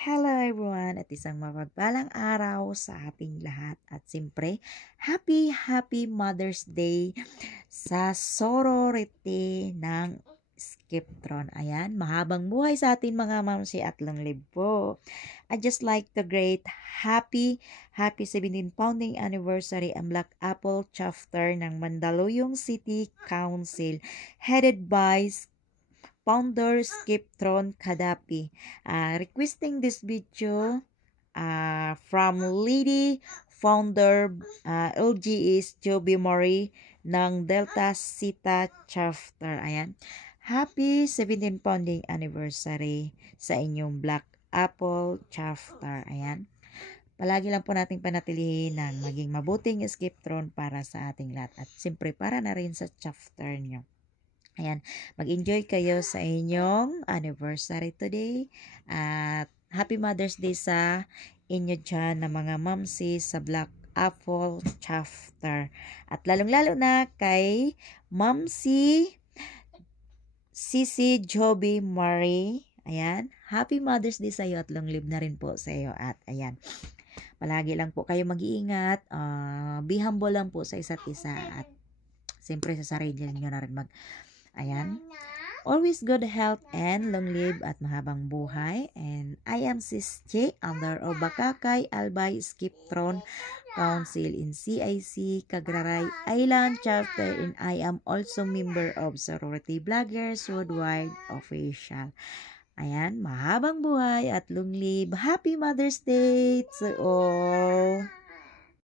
Hello everyone at isang mapagpalang araw sa ating lahat at siyempre happy Mother's Day sa sorority ng Skiptron. Ayan, mahabang buhay sa atin mga mamsi at long live po. I just like to great happy 17th founding anniversary ang Black Apple chapter ng Mandaluyong City Council headed by founder Skiptron Kadapi. Requesting this video from Lady founder LGS Joby Mori ng Delta Sita Chapter. Ayan. Happy 17th founding anniversary sa inyong Black Apple Chapter. Ayan. Palagi lang po nating panatilihin ng maging mabuting Skiptron para sa ating lahat at siyempre para na rin sa chapter nyo. Ayan, mag-enjoy kayo sa inyong anniversary today at Happy Mother's Day sa inyo dyan na mga mamsi sa Black Apple Chapter. At lalong-lalo na kay Mamsi Sisi Joby Marie. Ayan, Happy Mother's Day sa iyo at long live na rin po sa iyo. At ayan, palagi lang po kayo mag-iingat. Be humble lang po sa isa't isa at siyempre sa sarili niyo na rin Ayan. Always good health and long live at mahabang buhay. And I am Sis J, under of Bakakay Albay Skiptron Council in CIC Cagraray Island Chapter, and I am also member of Sorority Vloggers Worldwide Official. Ayan, mahabang buhay at long live. Happy Mother's Day to all!